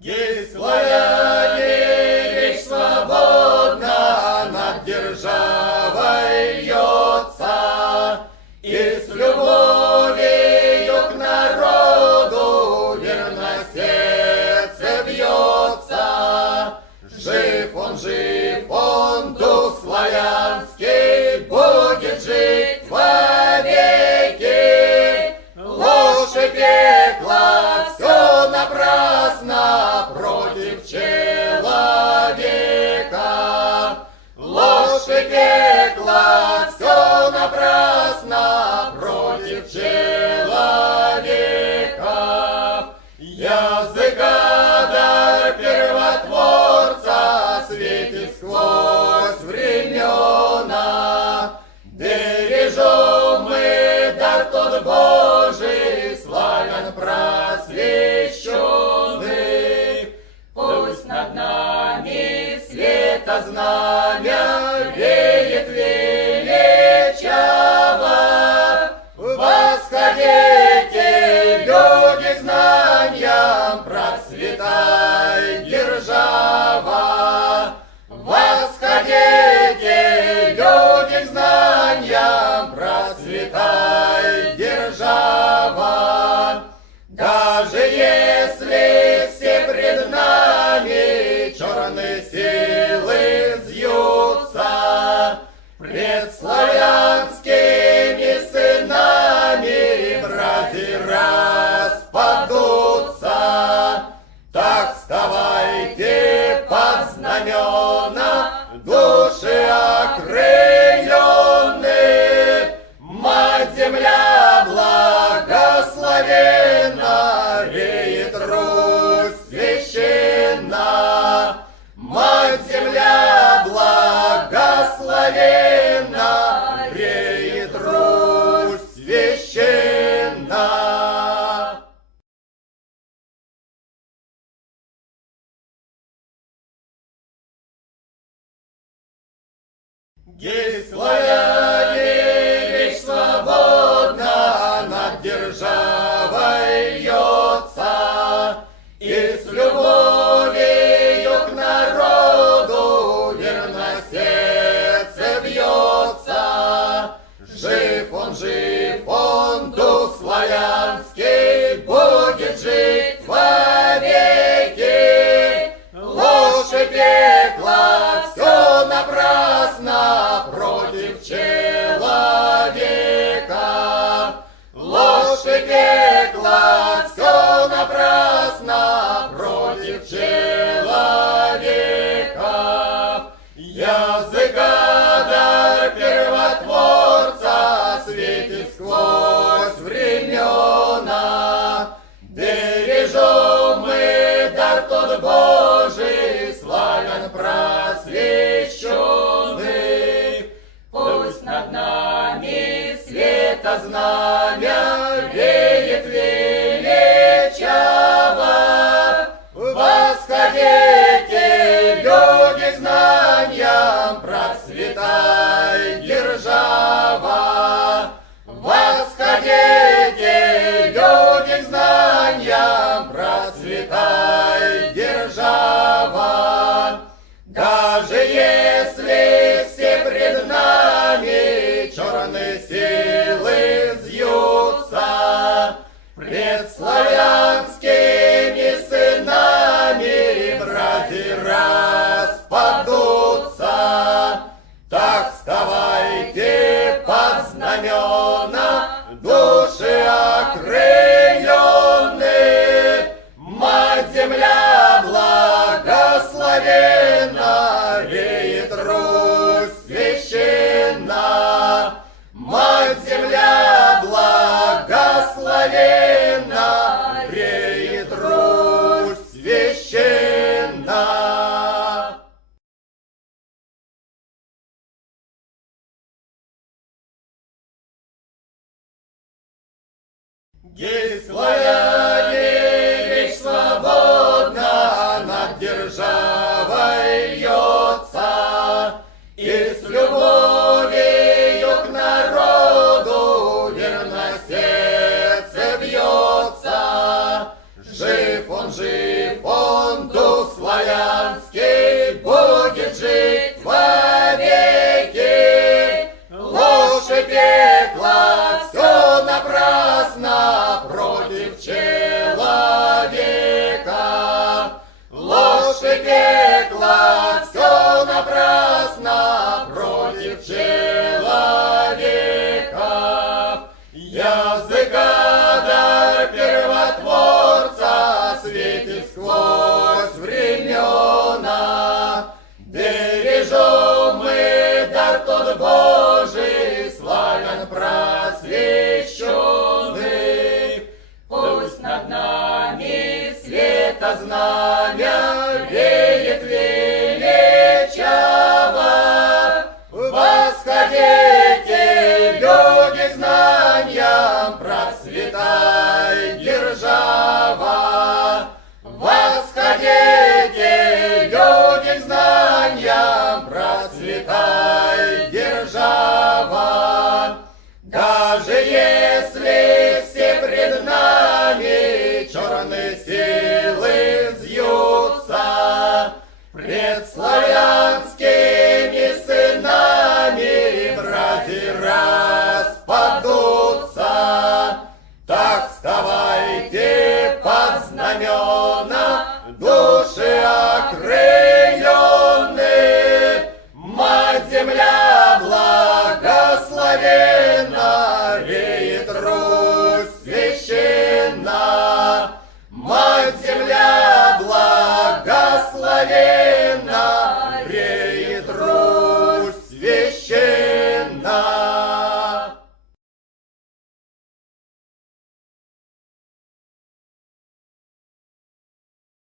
Гей, славяне, речь свободна над державой льется, и с любовью к народу верно сердце бьется. Жив он, дух славянский, будет жить вовеки. Ложь и пекло, все напрасно против человека. Ложь и пекло, все напрасно против человека. Языка дар первотворца светит сквозь времена. Бережем мы дар тот Божий, славян просвещенный. Пусть над нами света знамя веет величаво. Восходите, люди, к знаниям, процветай держава. Восходите, люди, к знаниям, процветай держава. Даже если все пред нами черные силы взъются, пред славянскими сынами мрази распадутся, так вставайте под знамена, души окрыленные. Мать земля благословенна, реет Русь священна. Мать земля благословенна, реет Русь священна. Гей, славяне, речь свободна над державой льется, и с любовью к народу верно сердце бьется. Жив он, дух славянский, будет жить вовеки. Ложь и пекло, все напрасно против человека. Ложь и пекло, все напрасно против человека. Языка дар первотворца светит сквозь времена. Бережем мы дар тот Божий, славян просвещенный. Пусть над нами света знамя веет величаво. Восходите, люди, к знаниям, процветай держава. Восходите, люди, к знаниям, процветай держава. Даже если все пред нами черные силы взъют, напрасно против человека. Ложь и пекло, все напрасно против человека. Языка дар первотворца светит сквозь времена. Бережем мы дар тот Божий, славен просвещенный. Пусть над нами света знамя веет величаво. Восходите, люди, к знаниям, процветай держава. Восходите, люди, к знаниям, процветай держава. Даже если все пред нами черный север,